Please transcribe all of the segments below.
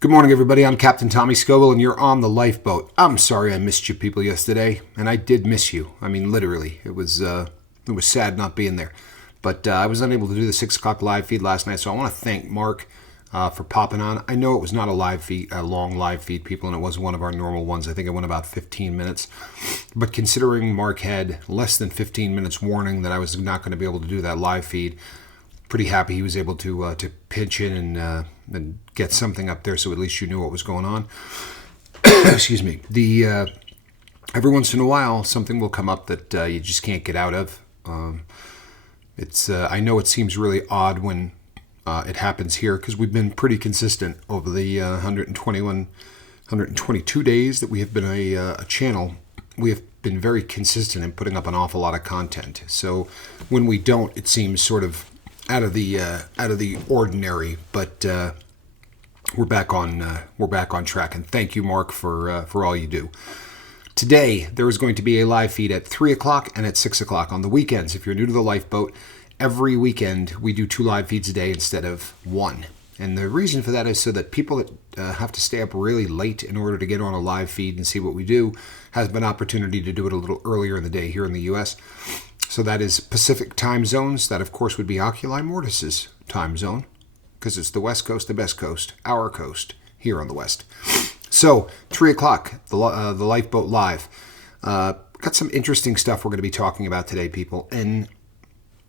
Good morning, everybody. I'm Captain Tommy Scoville, and you're on the lifeboat. I'm sorry I missed you people yesterday, and I did miss you. I mean, literally. It was sad not being there. But I was unable to do the 6 o'clock live feed last night, so I want to thank Mark for popping on. I know it was not a live feed, a long live feed, people, and it was one of our normal ones. I think it went about 15 minutes. But considering Mark had less than 15 minutes warning that I was not going to be able to do that live feed, pretty happy he was able to pitch in and get something up there, so at least you knew what was going on. Excuse me. Every once in a while, something will come up that you just can't get out of. I know it seems really odd when it happens here because we've been pretty consistent over the 122 days that we have been a channel. We have been very consistent in putting up an awful lot of content. So when we don't, it seems sort of out of the ordinary, but we're back on track. And thank you, Mark, for all you do. Today there is going to be a live feed at 3 o'clock and at 6 o'clock on the weekends. If you're new to the lifeboat, every weekend we do 2 live feeds a day instead of 1. And the reason for that is so that people that have to stay up really late in order to get on a live feed and see what we do has an opportunity to do it a little earlier in the day here in the U.S. So that is Pacific time zones. That, of course, would be Oculi Mortis's time zone, because it's the West Coast, the best coast, our coast, here on the West. So, 3 o'clock, the Lifeboat Live. Got some interesting stuff we're going to be talking about today, people. And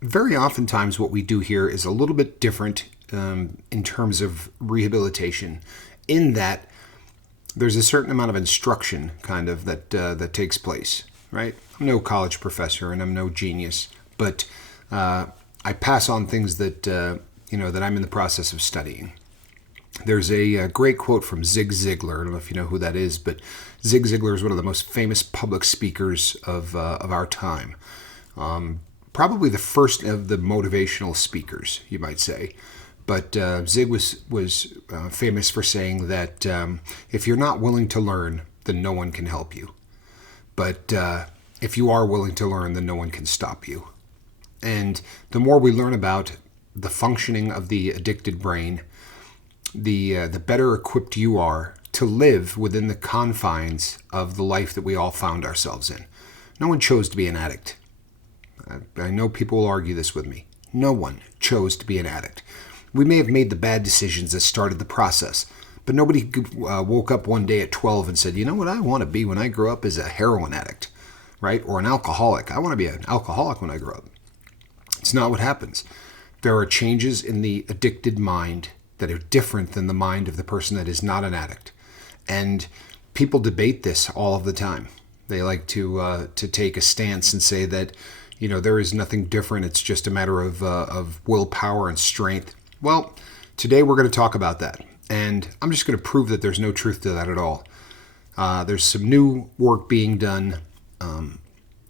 very oftentimes what we do here is a little bit different in terms of rehabilitation, in that there's a certain amount of instruction, kind of, that takes place. Right? I'm no college professor and I'm no genius, but I pass on things that that I'm in the process of studying. There's a great quote from Zig Ziglar. I don't know if you know who that is, but Zig Ziglar is one of the most famous public speakers of our time. Probably the first of the motivational speakers, you might say. But Zig was famous for saying that if you're not willing to learn, then no one can help you. But if you are willing to learn, then no one can stop you. And the more we learn about the functioning of the addicted brain, the better equipped you are to live within the confines of the life that we all found ourselves in. No one chose to be an addict. I know people will argue this with me. No one chose to be an addict. We may have made the bad decisions that started the process, but nobody woke up one day at 12 and said, you know what I want to be when I grow up is a heroin addict, right? Or an alcoholic. I want to be an alcoholic when I grow up. It's not what happens. There are changes in the addicted mind that are different than the mind of the person that is not an addict. And people debate this all of the time. They like to take a stance and say that, there is nothing different. It's just a matter of willpower and strength. Well, today we're going to talk about that. And I'm just going to prove that there's no truth to that at all. There's some new work being done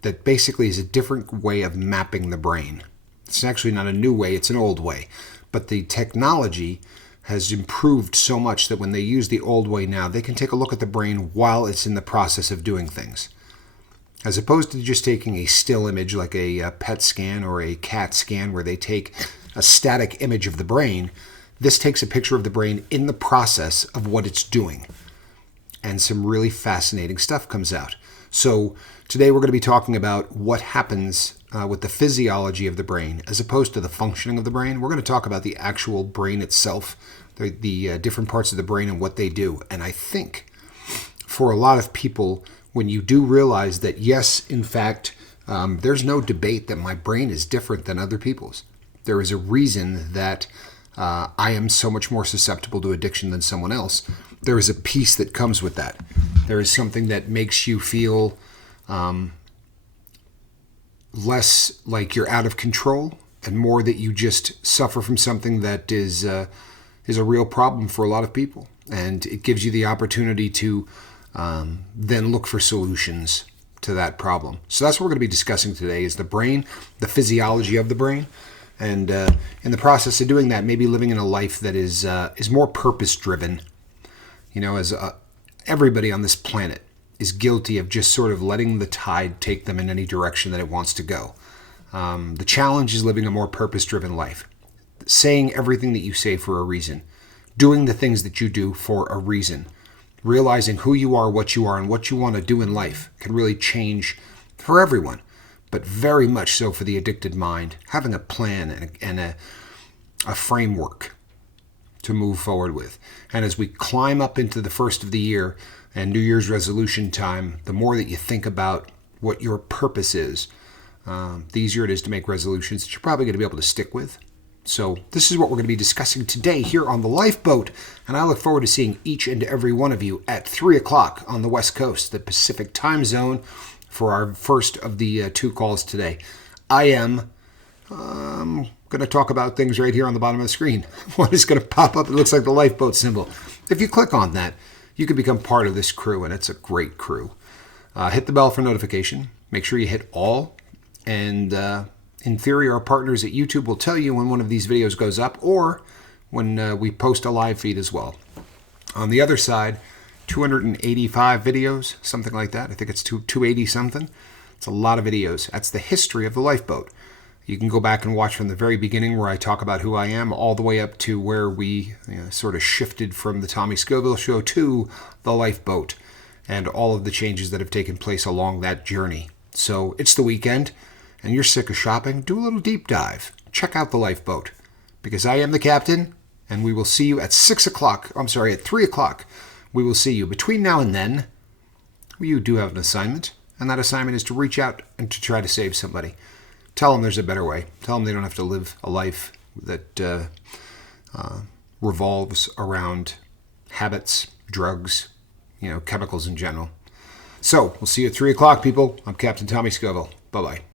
that basically is a different way of mapping the brain. It's actually not a new way, it's an old way. But the technology has improved so much that when they use the old way now, they can take a look at the brain while it's in the process of doing things. As opposed to just taking a still image like a PET scan or a CAT scan where they take a static image of the brain, this takes a picture of the brain in the process of what it's doing. And some really fascinating stuff comes out. So today we're going to be talking about what happens with the physiology of the brain as opposed to the functioning of the brain. We're going to talk about the actual brain itself, the different parts of the brain and what they do. And I think for a lot of people, when you do realize that, yes, in fact, there's no debate that my brain is different than other people's. There is a reason that I am so much more susceptible to addiction than someone else. There is a peace that comes with that. There is something that makes you feel less like you're out of control and more that you just suffer from something that is a real problem for a lot of people. And it gives you the opportunity to then look for solutions to that problem. So that's what we're going to be discussing today is the brain, the physiology of the brain. And in the process of doing that, maybe living in a life that is more purpose-driven. As everybody on this planet is guilty of just sort of letting the tide take them in any direction that it wants to go. The challenge is living a more purpose-driven life. Saying everything that you say for a reason. doing the things that you do for a reason. Realizing who you are, and what you want to do in life can really change for everyone, but very much so for the addicted mind. Having a plan and a framework to move forward with. And as we climb up into the first of the year and New Year's resolution time, the more that you think about what your purpose is, the easier it is to make resolutions that you're probably going to be able to stick with. So this is what we're going to be discussing today here on the Lifeboat, and I look forward to seeing each and every one of you at 3 o'clock on the West Coast, the Pacific time zone, for our first of the 2 calls today. I am going to talk about things right here on the bottom of the screen. One is going to pop up. It looks like the Lifeboat symbol. If you click on that, you can become part of this crew, and it's a great crew. Hit the bell for notification. Make sure you hit all, and in theory, our partners at YouTube will tell you when one of these videos goes up or when we post a live feed as well. On the other side, 285 videos, something like that. I think it's 280 something. It's a lot of videos. That's the history of the Lifeboat. You can go back and watch from the very beginning where I talk about who I am all the way up to where we sort of shifted from the Tommy Scoville Show to the Lifeboat and all of the changes that have taken place along that journey. So it's the weekend and you're sick of shopping, do a little deep dive. Check out the Lifeboat, because I am the captain, and we will see you at 3 o'clock. We will see you. Between now and then, you do have an assignment, and that assignment is to reach out and to try to save somebody. Tell them there's a better way. Tell them they don't have to live a life that revolves around habits, drugs, chemicals in general. So, we'll see you at 3 o'clock, people. I'm Captain Tommy Scoville. Bye-bye.